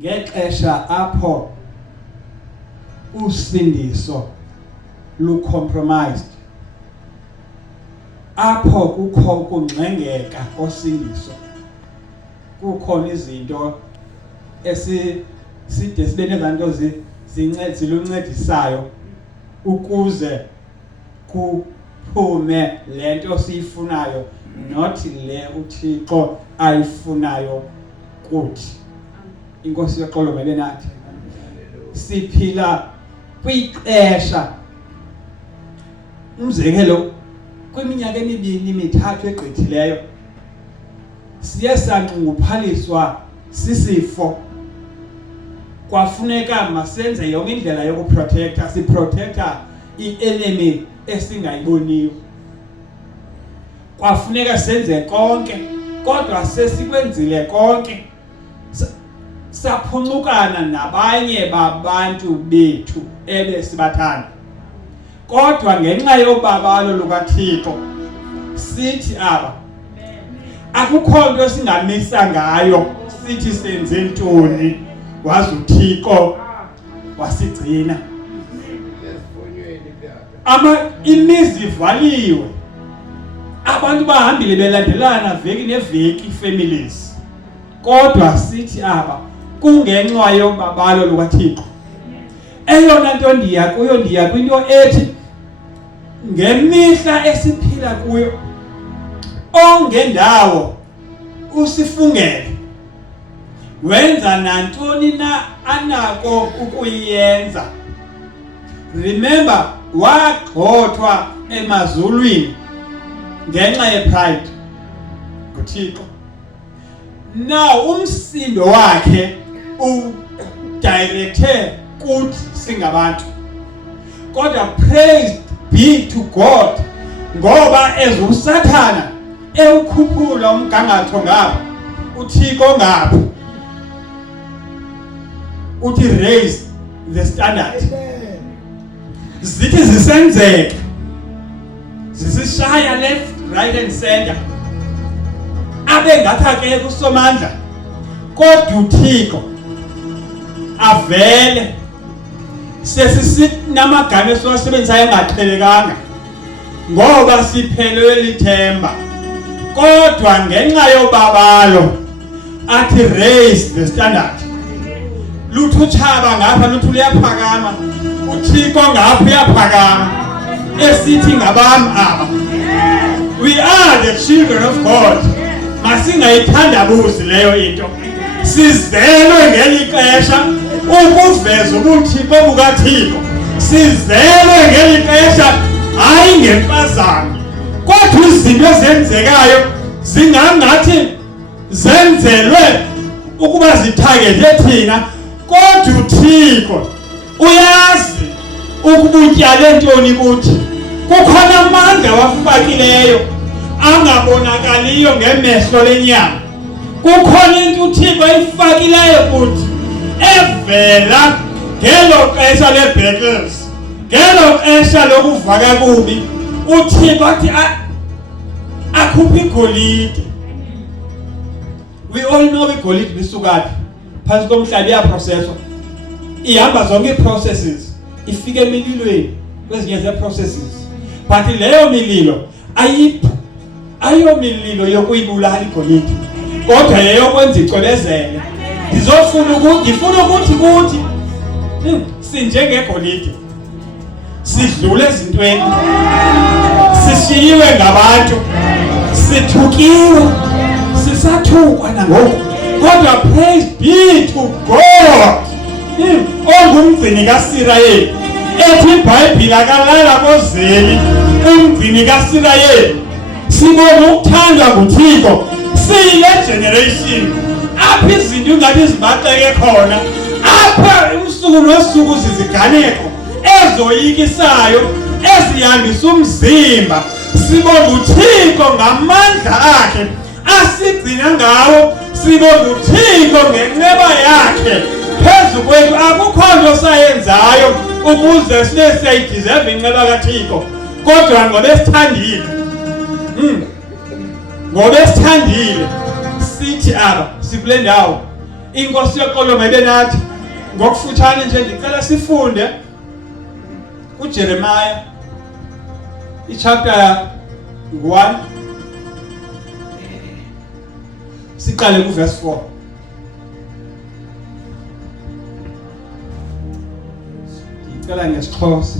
ngexesha apho usindiso lu-compromised, apho kukho ukungxengeka kosindiso, kukhona izinto side sibe nezanto ziluncedisayo ukuze kuphume lento siyifunayo, not le uThixo ayifunayo kuthi. Inkosi yoxolo mabe nathi. Siphila kwixesha, umzekelo kwiminyaka emibini mithathu egqithileyo siye sanxunguphaliswa sisifo. Kwafuneka masenze yonke indlela yokuprotecta, siprotecta i-enemy esingayiboniyo. Kwafuneka senze konke, kodwa sesikwenzile konke saphunukana nabanye babantu bethu ebesibathanda. Kodwa ngenxa yobabalo lukaThixo sithi aba akukho nto singamisa ngayo, sithi senze ntoni wazi uThixo wasigcina. Imizi ivaliwe, abantu bahambile belandelana veki neveki, families, kodwa sithi aba kungenxa yobabalo lukaThixo. Eyona nto ndiya kwinto ethi ngemihla esiphila kuyo ongendawo usifungele, wenza nantoni na anako ukuyenza. Remember, wagxothwa emazulwini ngenxa yepride nguThixo. Now umsindo wakhe udirecte kuthi singabantu. Kodwa praise be to God, ngoba ezusathana ewukhuphula umgangatho ngapha, uThixo ngapha uthi raise the standard. Zithi zisenzeka, zisishaya left, right and center, abe ngathi ke kuSomandla, kodwa uThixo avele. Sesisinamagama esiwasebenzisayo engaqhelekanga ngoba siphelelwe lithemba, kodwa ngenxa yobabalo athi raise the standard. Luthutshaba ngapha luthu luyaphakama, uThixo ngapha uyaphakama, esithi ngabami aba. We are the children of God. Masingayithandabuzi leyo into. Sizelwe ngeli xesha ukuveza ubuthixo bukaThixo. Sizelwe ngeli xesha hayi ngempazamo. Kodwa izinto ezenzekayo zingangathi zenzelwe ukuba zithagete thina, kodwa uThixo uyazi ukubutyale ntoni kuthi. Kukhona amandla wafakileyo angabonakaliyo ngemehlo lenyama. Kukhona into uThixo ayifakileyo kuthi evela ngelo xesha le-battles, ngelo xesha lokuvaka kubi. uThixo athi akhuphe igolide. We all know igolide lisukaphi, phansi komhlaba iyaprocesswa, ihamba zonke ii-processes, ifike emililweni kwezinye zee-processes. But leyo mililo ayiyo mililo yokuyibulala igolide, kodwa yeyokwenza icwebezele. Ndifuna ukuthi kuthi sinjengegolide, sidlule ezintweni, sishiyiwe ngabantu, sithukiwe, sisathukwa nangoku, kodwa praise be to God ongumgcini kaSirayeli. Ethi iBhayibhile akalala kozeli umgcini kaSirayeli. Sibona ukuthandwa nguThixo siyile generation apha izinto ingathi zibaxeke khona, apha usuku nosuku ziziganeko ezoyikisayo ezihambisa umzimba. Sibona uThixo ngamandla akhe asigcina ngawo, sibona uThixo ngenxeba yakhe phezu kwethu. Akukho nto sayenzayo ukuze sibe siyayideserve inxeba kaThixo, kodwa ngoba esithandile sithi aba sikule ndawo Inkosi yoxolo mayibe nathi. Ngokufutshane nje ngicela sifunde uJeremiah ichapter 1 siqale ku verse 4. Ngicela ngesixhosa.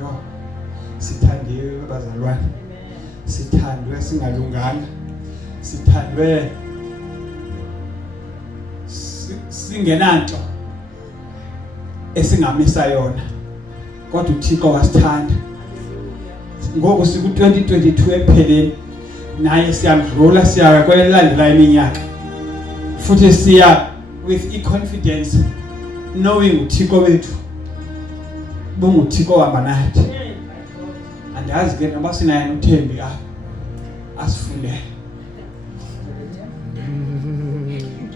Yo. Sithandiwe bazalwane. Sithandwe singalunganga. Sithandwe singenanto esingamisa yona. Kodwa uThixo wasithanda. Ngoku siku 2022 epheleni naye siyamdlula siya kwelandela iminyaka. Futhi siya with confidence knowing uThixo wethu bunguThixo wahamba nathi. Andazi ke noba sinaye uThembi apha asifundele.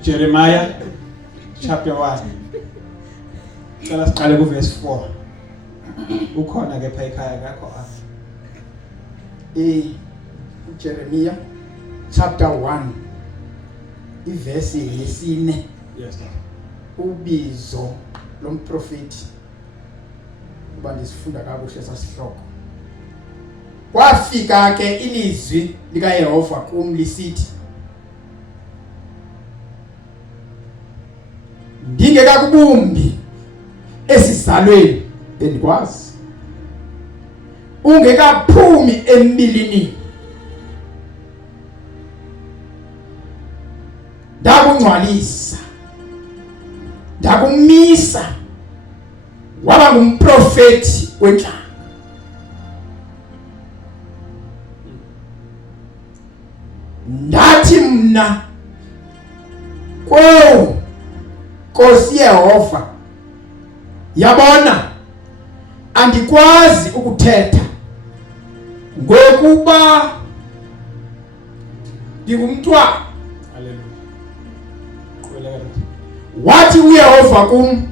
Jeremiah chapter 1. Cela siqale ku verse 4. Ukhona ke pha ekhaya yakho apha. Jeremiah chapter 1 iverse yesine. Yes sir. Ubizo lomprofeti kuba ndisifunda kakuhle sasihloko. Kwafika ke ilizwi likaYehova kum lisithi, ndingekakubumbi esizalweni bendikwazi, ungekaphumi embilini ndakungcwalisa, ndakumisa waba ngumprofeti wenhlanga. Ndathi mna Nkosi Yehova, yabona andikwazi ukuthetha ngokuba ndingumntwana. Hallelujah. Wathi uYehova kum,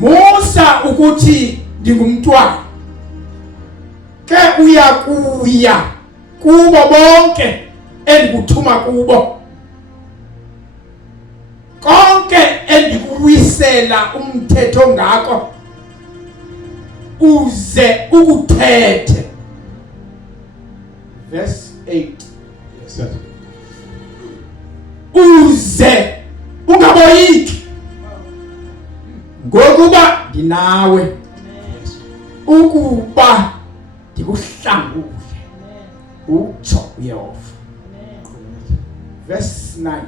musa ukuthi ndingumntwana, ke uyakuya kubo bonke endikuthuma kubo, konke endikuwisela umthetho ngako, uze ukuthethe. Verse 8. Yes sir. Uze ungaboyiki ngokuba ndinawe, ukuba ndikuhlangule, utsho uYehova. Verse 9.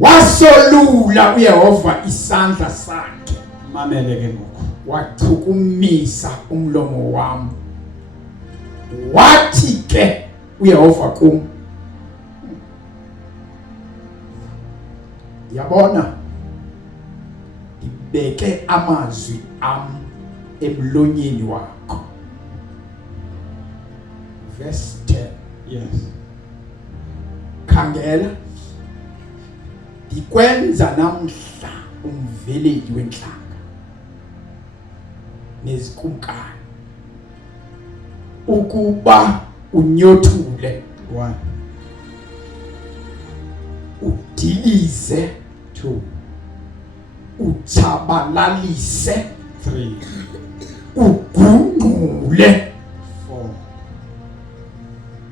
Wasolula uYehova isandla sakhe, Mamele ke ngoku. wachukumisa umlomo wami. Wathi ke uYehova kum, yabona ndibeke amazwi am emlonyeni wakho. Verse 10. Yes. Khangela, ndikwenza namhla umveleli wenhlanga nezikumkani, ukuba unyothule 1 udilize 2 utshabalalise 3 ugungqule 4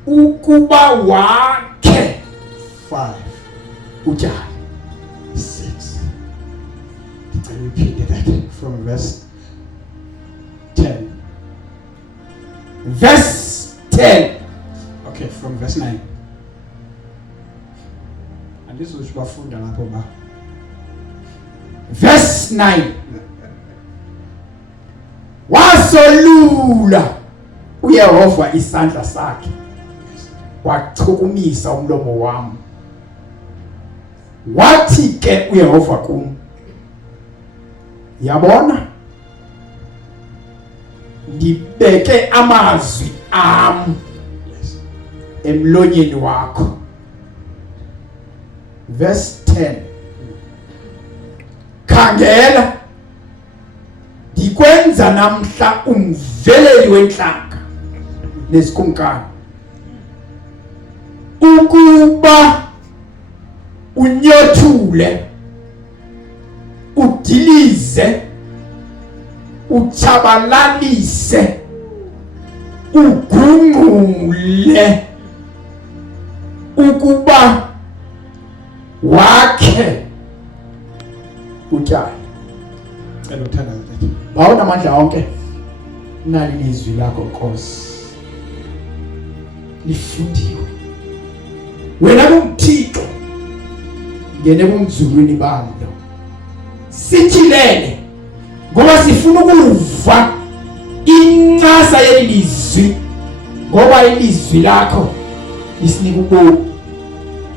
ukuba wakhe 5 utyale. 6. Can you repeat that from verse 10? Verse 10. Okay, from verse 9. And this is bafunda lapho ba. Verse 9. Wasolula uYehova isandla sakhe, wachukumisa umlomo wami. Wathi ke uYehova kum, yabona ndibeke amazwi am emlonyeni wakho. Verse 10. Khangela, ndikwenza namhla umveleli wenhlanga nezikumkani, ukuba unyothule udilize uchabalalise ugungule ukuba wakhe utyale. Cela uthandaze tata. Bawona amandla onke nali ilizwi lakho Nkosi lifundiwe. Wena kumthixo ngene kumzulwini balo sithilele ngoba sifuna ukuva incasa yelizwi, ngoba ilizwi lakho lisinika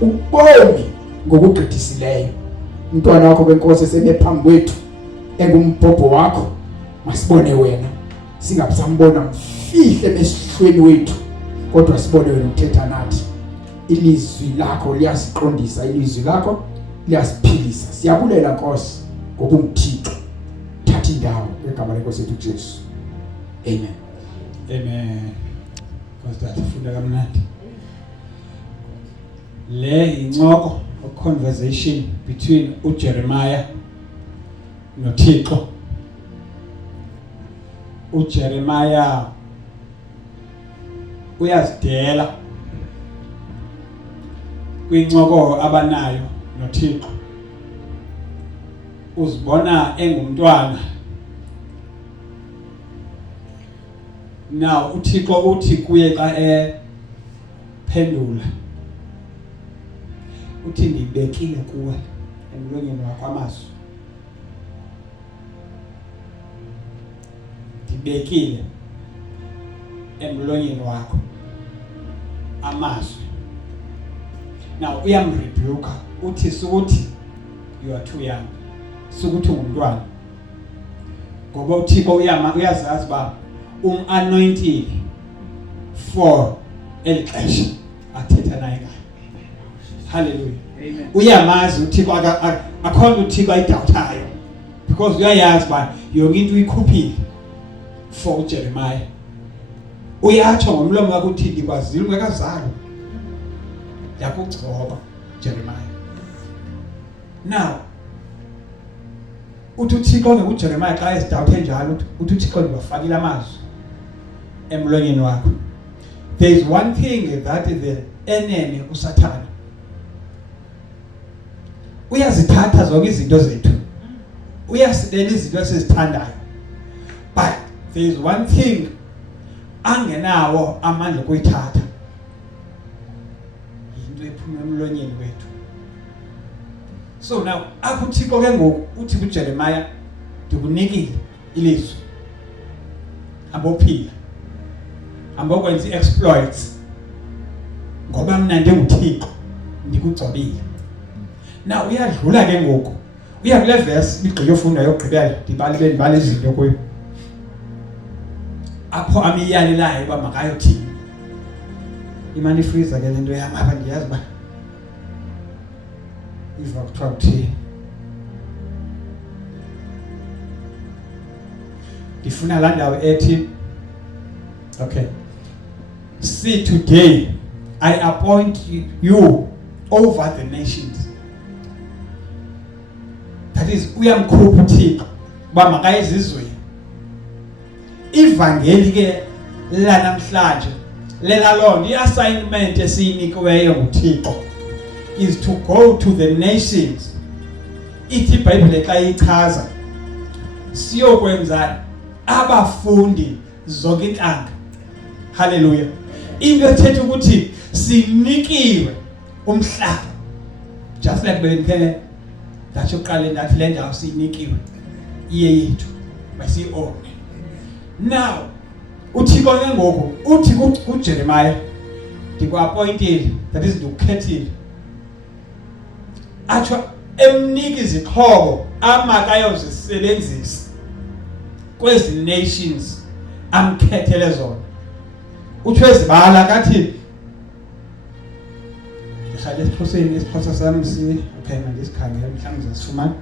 ubomi ngokugqithisileyo. Umntwana wakho kwenkosi sebe phambi kwethu engumbhobho wakho, masibone wena, singabusambona mfihle besihlweni wethu, kodwa sibone wena uthetha nathi. Ilizwi lakho liyasiqondisa, ilizwi lakho liyasiphilisa. Siyabulela Nkosi ngoba umthixo. Thatha indawo ngegama lenkosi yethu Jesu. Amen. Amen. Pastor funda kamnandi. Le incoko, a conversation between uJeremiah noThixo. uJeremiah uyazidela kwincoko abanayo noThixo. Uzibona engumntwana. Now uThixo uthi kuye xa ephendula, uthi ndibekile kuwe emlonyeni wakho amazwi. Ndibekile emlonyeni wakho amazwi. Now uyamrebuke, uthi sukuthi you are too young, sukuthi ungumntwana. Ngoba uThixo uyazazi ba anointed for elixesha athetha naye ngayo. Hallelujah. Amen. Uyamazi uThixo akhona uThixo ayidawuthayo, because uyayazi ba yonke into uyikhuphile for uJeremiah. Uyatsho ngomlomo wakho uthi ndikwazile ungekazalwa yakugcoba Jeremiah. Now uthi uThixo ngekuJeremiah xa esidawuthe njalo, uthi uThixo ndiwafakile amazwi emlonyeni wakho. There is one thing that the enemy uSathana uyazithatha zonke izinto zethu, uyasidela izinto esizithandayo, but there is one thing angenawo amandla kuyithatha, into ephuma emlonyeni wethu. So now akuThixo ke ngoku uthi kuJeremiah ndikunikile ilizwi, abophila ambokwenza i-exploits ngoba mina ndinguThixo ndikugcobile. Now uyadlula ke ngoku uya kule verse igqiyo funda yokugqibela, ndibale izinto kuyo apho amiyalelayo uba makayothini. Imani freezer ke lento yami apha ndiyazi uba iva kuthiwa kuthini. Ndifuna laa ndawo ethi, okay, see today I appoint you over the nations. That is, uyamkhupha uThixo uba makayezizweni. Ivangeli ke lanamhlanje lelalonto, i-assignment esiyinikiweyo nguThixo is to go to the nations. Ithi iBhayibhile xa ichaza siyokwenza abafundi zonke intlanga. Hallelujah. Into ethetha ukuthi sinikiwe umhlaba, just like bendikhe ndatsho uqale ndathi le ndawo siyinikiwe iye yethu masiyione. Now uThixo ke ngoku uthi kuJeremiah ndikwa-appointed, that is ndikukhethile, atsho emnika izixhobo amakayozisebenzisa kwezi nations amkhethele zona. Utsho ezibala kathi ndihlale esiXhoseni, isiXhosa sami okay mandisikhangele mhlawumbe uzasifumana.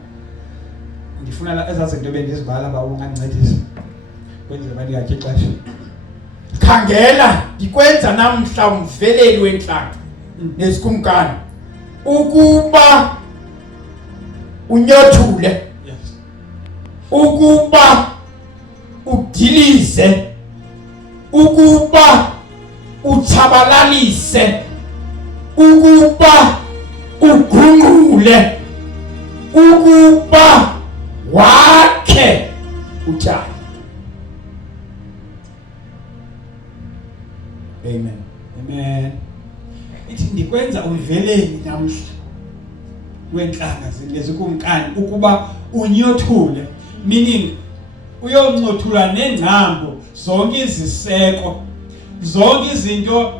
Ndifuna la ezaa zinto bendizibala uba ungandincedisa kwenzela uba ndingatyi ixesha. Khangela ndikwenza namhla umveleli wentlanga nesikumkani ukuba unyothule, yes, ukuba udilize, ukuba uthabalalise, ukuba ugungule, ukuba wakhe utshani. Amen. amen. Ithi ndikwenza uveleni namhla wenhlanga lezikumkani ukuba unyothule, meaning uyoncothula nengcambo zonke iziseko, zonke izinto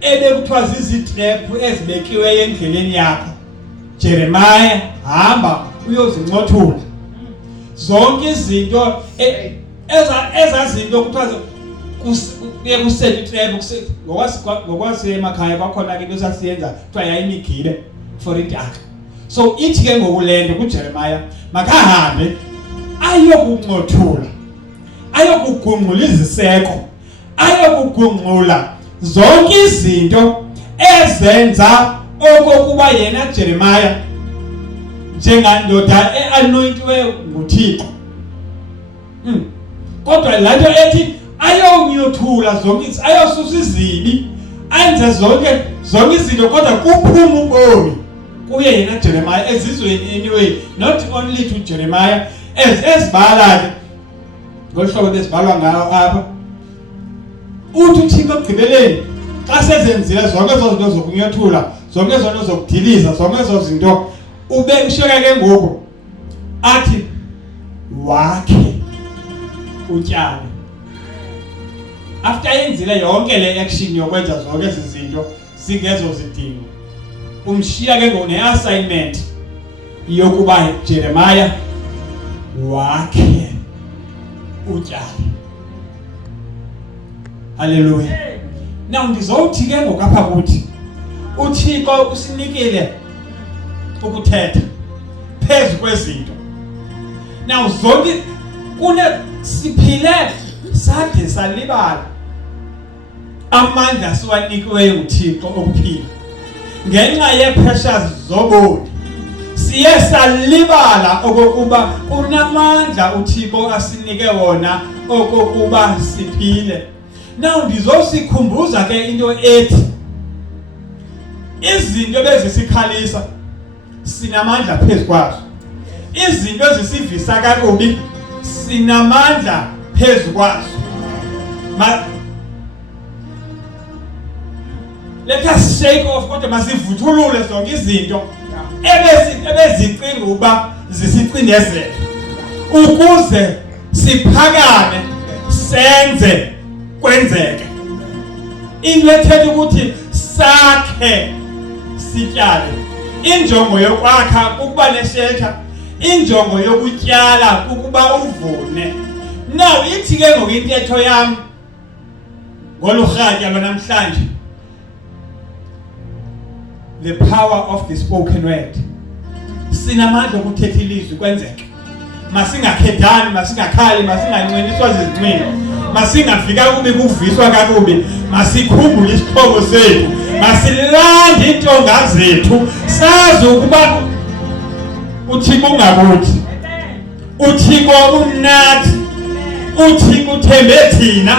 ebekuthiwa zizitrap ezibekiweyo endleleni yakho. Jeremiah, hamba uyozincothula zonke izinto ezazinto kuthiwa kusele itrap ngokwase emakhaya kwakhona ke into sasiyenza kuthiwa yayimigile for idaka. So ithi ke ngokulendo kuJeremiah makahambe ayokuncothula, ayokugungula iziseko, ayokugungula zonke izinto ezenza okokuba yena Jeremiah njengandoda eanointiwe nguThixo. Kodwa lanto ethi ayonyothula zonke, ayosusa izibi, enze zonke izinto kodwa kuphuma ubomi kuye yena Jeremiah ezizweni anyway, not only to Jeremiah ezibala ngohlobo lesibhalwa ngayo apha. Uthi uThixo ekugqibeleni xa sezenzile zonke ezo zinto zokunyothula, zonke ezo zinto zokudiliza, zonke ezo zinto ubekushiyeka ke ngoku athi wakhe utyale. After yenzile yonke le action yokwenza zonke ezi zinto singezo zidingo, umshiya ke ngoku ne-assignment yokuba Jeremiah wakhe utyale. Hallelujah. Now ndizowuthi ke ngoku apha kuthi uThixo usinikile ukuthetha phezu kwezinto. Now zonke siphile sade salibala amandla siwanikiweyo nguThixo okuphila ngenxa yepressures zobomi. Siye salibala okokuba kunamandla uThixo asinike wona okokuba siphile. Now ndizosikhumbuza ke into ethi izinto bezisikhalisa sinamandla phezu kwazo, izinto ezisivisa kakubi sinamandla phezu kwazo. Let us shake off kodwa masivuthulule zonke izinto ebezicinga uba zisicindezela ukuze siphakame senze kwenzeke. Into ethetha ukuthi sakhe sityale. Injongo yokwakha ukuba neshelter, injongo yokutyala ukuba uvune. Now ithi ke ngoku intetho yami ngolurhatya lwanamhlanje, the power of the spoken word. Sinamandla okuthetha ilizwi kwenzeke. Masingakhedani, masingakhali, masinganceniswa zizinqilo, masingafika kubi kuviswa kakubi, masikhumbule isixhobo sethu, masilande intonga zethu, sazi ukuba uThixo ungakuthi, uThixo umnathi, uThixo uthembe thina.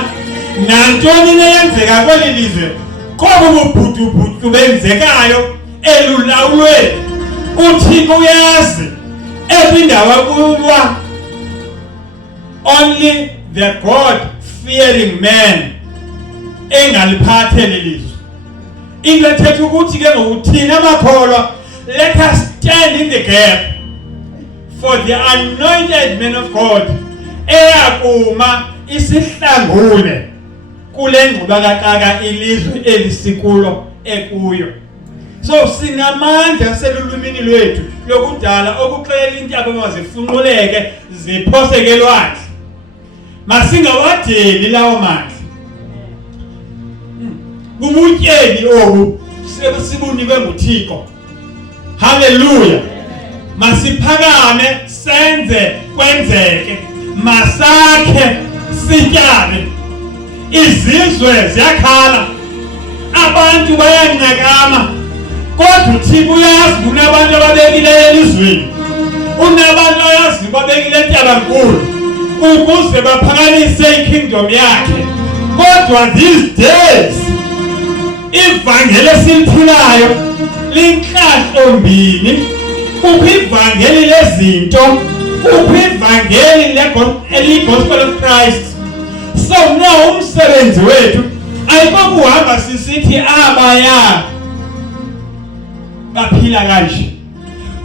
Nantoni neyenzeka kweli lizwe kobu bubhudubhudu benzekayo elulawulweni, uThixo uyazi. Ebindawo kuwa only the God fearing man engaliphathe lelizwe. Into ethetha ukuthi ke ngokuthina amakholwa, let us stand in the gap for the anointed man of God eyakuma isihlangule kule ngxubakaxaka ilizwe elisikulo ekuyo. So sinamandla selulumini lwethu lokudala okuxelela intaba mazifunquleke ziphoseke elwandle. Masingawadeli lawo mandla. Bubutyeni obu sibunikwe nguThixo. Hallelujah. Masiphakame senze kwenzeke, masakhe sityale. Izizwe ziyakhala abantu bayancakama kodwa uThixo uyazi kunabantu ababekile elizweni unabantu abayazi babekile entabankulu ukuze baphakamise ikingdom yakhe kodwa these days ivangeli esiliphilayo linhlahlombini kukho ivangeli lezinto kukho ivangeli eli-gospel of Christ. So now umsebenzi wethu ayikokuhamba sisithi abaya baphila kanje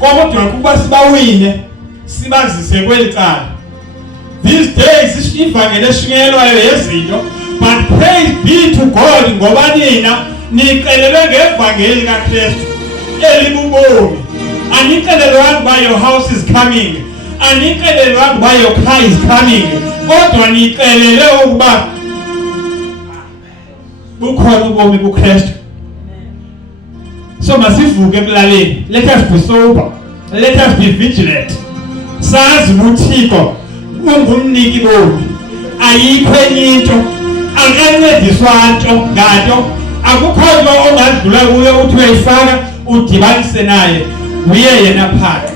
kodwa kuba sibawine sibazise kwelicala. These days ivangeli eshunyelwayo yezinto but praise be to God ngoba nina niqelelwe ngevangeli kaKristu elibubomi. Aniqelelwanga uba your house is coming, aniqelelwanga uba your car is coming, kodwa niqelele ukuba bukhona ubomi kuKristu. So masivuke ebulaleni. Let us be sober, let us be vigilant. Sazi uThixo ungumniki bomi, ayikho enye into, akancediswa nganto, akukho nto ongadlula kuyo uthi uyayifaka udibanise naye uye yena phakathi.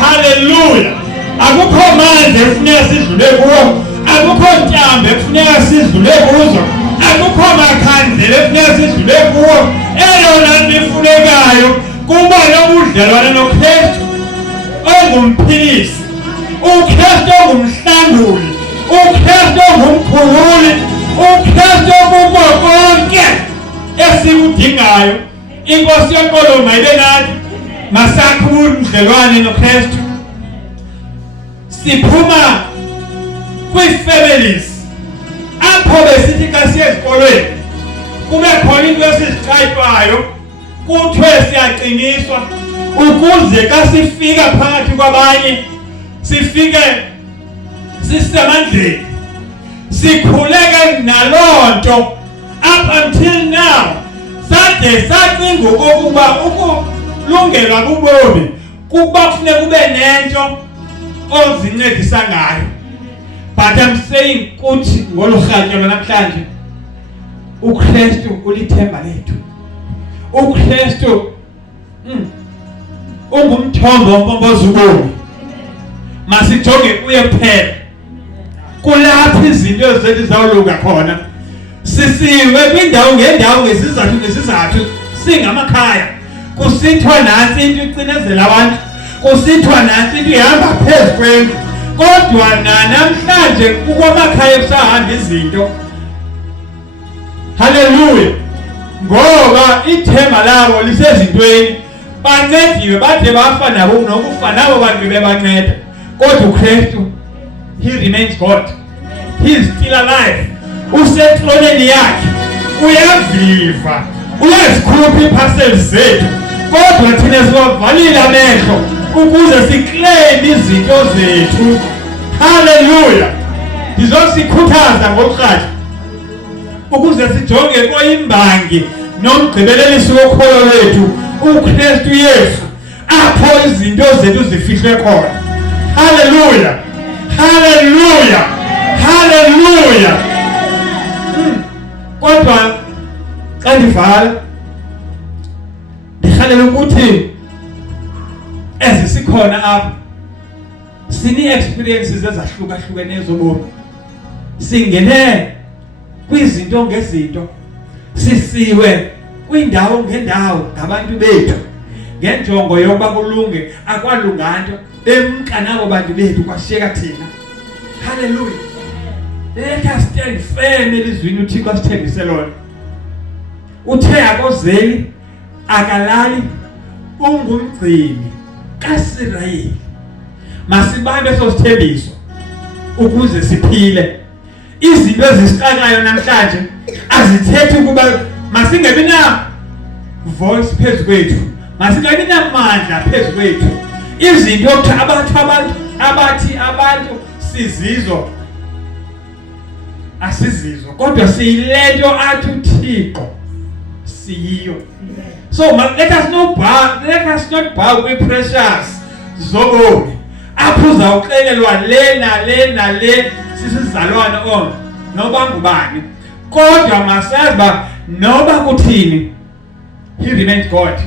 Hallelujah. Akukho manje efuneka sidlule kuwo, akukho ntambo efuneka sidlule kuzo, akukho makhandlela efuneka sidlule kuwo. Eyona nto ifunekayo kuba nobudlelwane noKristu ongumphilisi, uKristu ongumhlanguli, uKristu ongumkhululi, uKristu kuko konke esikudingayo. Inkosi yonkolo mayibe nathi, masakhe ubudlelwane noKristu. Siphuma kwi-families apho besithi xa siye ezikolweni kube khona into esizixhayitwayo kuthiwe siyaqiniswa ukuze xa sifika phakathi kwabanye sifike sisemandleni. Sikhuleke naloo nto up until now sade sacinga okokuba ukulungelwa kubomi kuba kufuneka ube nento ozincedisa ngayo. But I'm saying kuthi ngolu rhatya namhlanje uKristu ulithemba lethu. uKristu ungumthombo wompompoza ubomi. Masijonge kuye kuphela. Kulapho izinto zethu zawuluka khona. Sisiwe kwindawo ngendawo ngesizathu singamakhaya. Kusithwa nansi into icinezela abantu, kusithwa nansi into ihamba phezu kwendlu, kodwa namhlanje kukwamakhaya kusahamba izinto. Hallelujah. Ngoba ithemba labo lisezintweni, bancediwe bade bafa nabo nokufa nabo bantu bebanceda. Kodwa uKristu, he remains God. He is still alive. Usethroneni yakhe, uyaviva, uyazikhupha iiphaseli zethu, kodwa thina siwavalile amehlo ukuze sikleyime izinto zethu. Hallelujah. Ndizosikhuthaza ngorhatya ukuze sijonge koyimbangi nomgqibelelisi wokholo lwethu uKristu Yesu apho izinto zethu zifihlwe khona. Hallelujah. Hallelujah. Hallelujah. Kodwa xa ndivala ndirhalela ukuthi ezisikhona apha sini-experiences ezahlukahlukeneyo zobomi. Singene kwizinto ngezinto, sisiwe kwindawo ngendawo ngabantu bethu ngenjongo yokuba kulunge, akwalunga nto bemka nabo bantu bethu kwashiyeka thina. Hallelujah. Let us stand firm elizwini uThixo asithembise lona. Uthe akozeli akalali, ungumgcini kaSirayeli. Masibambe sosithembiso ukuze siphile. Izinto ezisixakayo namhlanje azithethi ukuba masingabi na voice phezu kwethu, masingabi namandla phezu kwethu. Izinto abathi abantu sizizo, asizizo, kodwa siyilento athi uThixo siyiyo. So let us not bow kwi-pressures zobomi apho uzawuxelelwa le nale sisizalwane noba ngubani. Kodwa masazi uba noba kuthini he remains God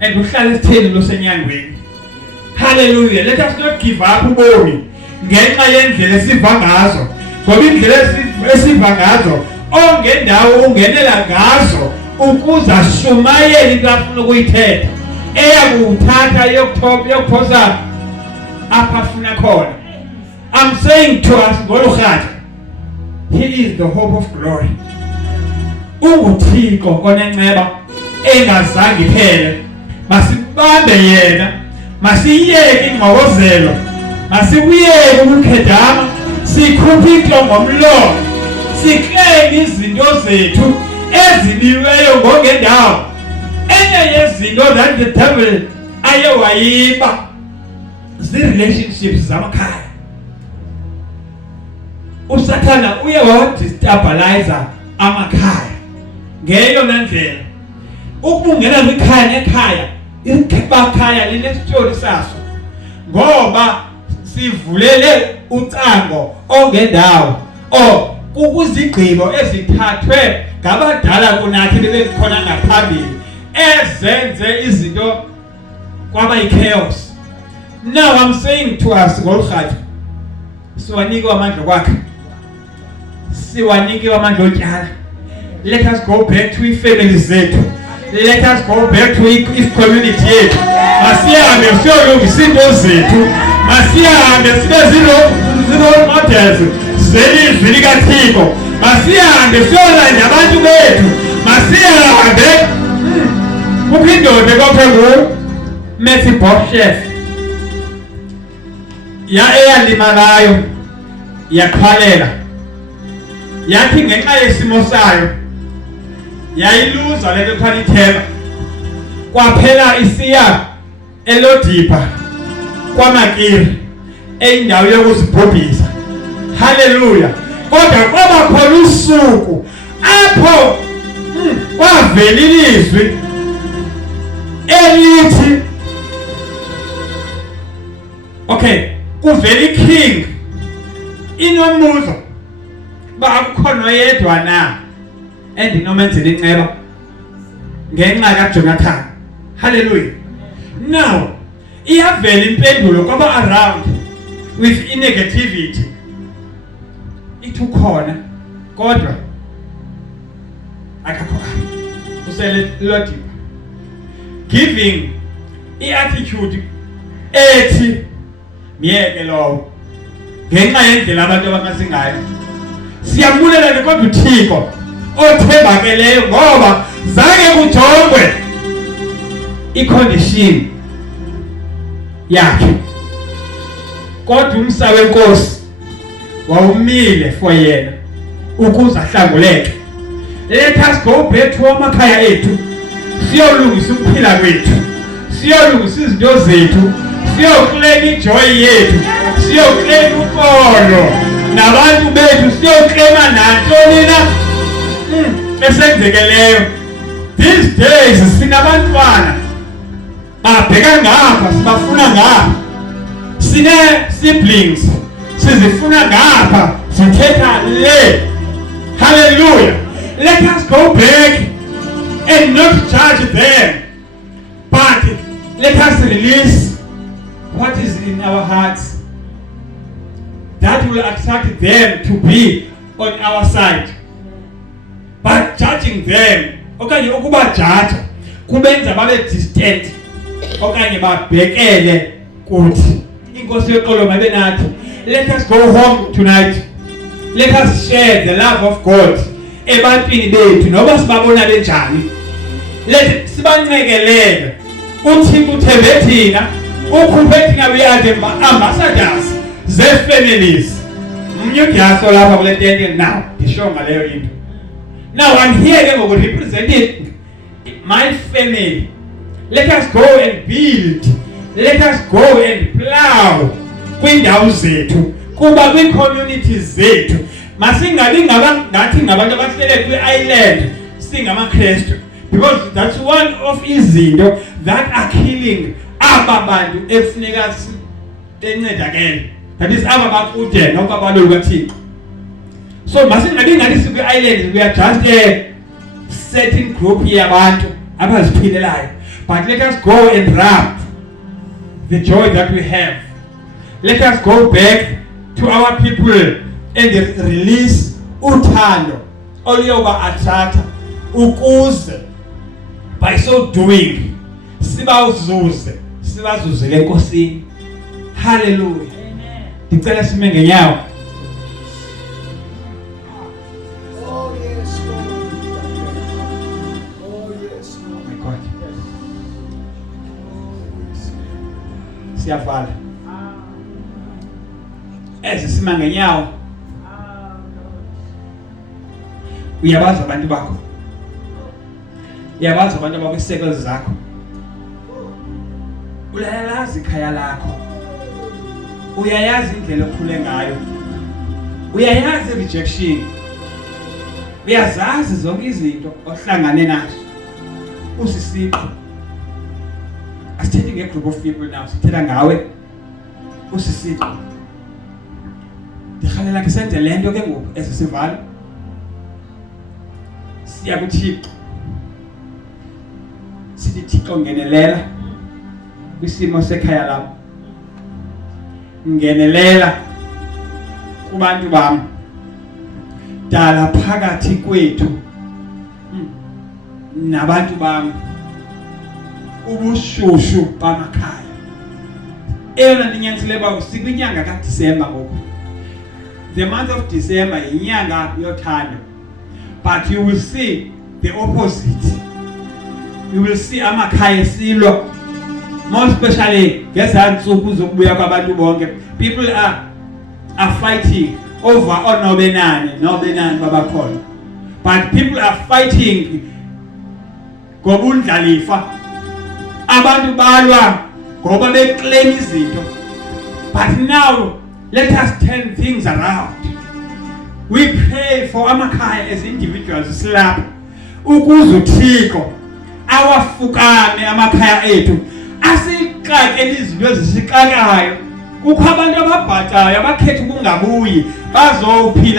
and uhlala esitheni losenyangweni. Hallelujah. Let us not give up ubomi ngenxa yendlela esiva ngazo, ngoba indlela esiva ngazo ongendawo ungenela ngazo ukuze ashumayele into afuna ukuyithetha eyakuthatha yokuphosa apha afuna khona. I'm saying to us ngolukhatha, he is the hope of glory. UNguThixo onenceba engazange iphele. Masibambe yena, masiyeke ingxokozelo, masibuyeke ukukhedama, sikhuphe inhloko ngomlomo, sikleme izinto zethu eziliweyo ngokungendawo. Enye yezinto that the devil ayewayiba zi-relationships zamakhaya. Usathana uye wadestabilize amakhaya ngeyona ndlela. Ukubungena kwikhaya nekhaya, ikhaya linestori saso, ngoba sivulele ucango ongendawo kukuzigqibo ezithathwe ngabadala kunathi bebekhona ngaphambili ezenze izinto kwaba chaos. Now I'm saying to us ngolukhatha, siwanike amandla kwakhe, siwanike amandla otyala. Let us go back to families zethu. Let us go back to community yethu. Masihambe siyolungisa into zethu, masihambe sibe zero models zelizwi likaThixo, masihambe siyolanda abantu bethu, masihambe kuphindoda kophe Mephibosheth eyalimalayo yakhalela, yathi ngenxa yesimo sayo yayiluza lento ekuthiwa ithemba, kwaphela isiya elodipha kwamakiri eyindawo yokuzibhubhisa. Hallelujah. Kodwa kwaba khona usuku apho kwavela ilizwi elithi, okay, kuvela iking inombuzo ba akukhona oyedwa na endinomenzela inceba ngenxa kaJonathan. Hallelujah. Now iyavela impendulo kwaba around with negativity ithukhona, kodwa akakho usele lodipha giving iattitude ethi miyeke lowo ngenxa yendlela abantu abangasingayo. Siyambulela kodwa uThixo othembakeleyo, ngoba zange kujongwe icondition yakhe, kodwa umsa wenkosi wawumile for yena ukuze ahlanguleke. Let us go back to amakhaya ethu, siyolungisa ukuphila kwethu, siyolungisa izinto zethu, siyoclaim ijoy yethu, siyoclaim uxolo nabantu bethu, siyoclaima nantoni na esenzekeleyo. These days sinabantwana babheka ngapha, sibafuna ngapha, sine siblings sizifuna ngapha, sithetha le. Hallelujah. Let us go back and not judge them, but let us release what is in our hearts that will attract them to be on our side. But judging them, okanye ukubajaja kubenza babe distant, okanye babhekele kuthi. Inkosi yoxolo mabe nathi. Let us go home tonight. Let us share the love of God ebantwini bethu noba sibabona benjani. Let sibancekelele. UThixo uthembe thina, ukhuphe thina we are the ambassadors ze-families. Umnyudiyaso lapha kule tente now ndisho ngaleyo into. Now I'm here ke ngokurepresent my family. Let us go and build. Let us go and plow kwindawo zethu, kuba kwi-communities zethu. Masingabi ngathi ngabantu abahlele kwi-island singamaKristu, because that's one of izinto that are killing aba bantu ekufuneka bencedakele. That is aba bakude noba balolu kaThixo. So masingabi ngathi sikwi-island we are just certain group yabantu abaziphilelayo, but let us go and wrap the joy that we have. Let us go back to our people and release uthando oluyoba attract ukuze by so doing sibazuzele enkosini. Hallelujah. Amen. Ndicela sime ngenyawo. Oh yes, Lord. Oh yes, Lord. My God. Siyavala. Sima ngenyawo. Uyabazi abantu bakho. Uyabazi abantu abakwisekelo zakho. Uyalazi ikhaya lakho. Uyayazi indlela okhule ngayo. Uyayazi rejection. Uyazazi zonke izinto ohlangane nazo. Usisiqo. Asithethe ngegroup of people now. Sithetha ngawe. Usisiqo. Ndikhalela ke senze lento ke ngoku esisivalo. Siya kuThixo. Sithi Thixo ngenelela kwisimo sekhaya lami. Ngenelela kubantu bami. Dala phakathi kwethu nabantu bami ubushushu bamakhaya. Eyona ndinyanisile ba sikwinyanga kaDisemba ngoku. The month of December inyanga yothando. But you will see the opposite. You will see amakhaya silwa. More especially ngezantsuku zokubuya kwabantu bonke. People are fighting over nobenani babakhona. But people are fighting ngobundlalifa. Abantu balwa ngoba beclaim izinto. But now let us turn things around. We pray for amakhaya as individuals silapha ukuze uThixo awafukame amakhaya ethu asixake izinto ezisixakayo. Kukho abantu ababhacayo abakhetha ukungabuyi bazophila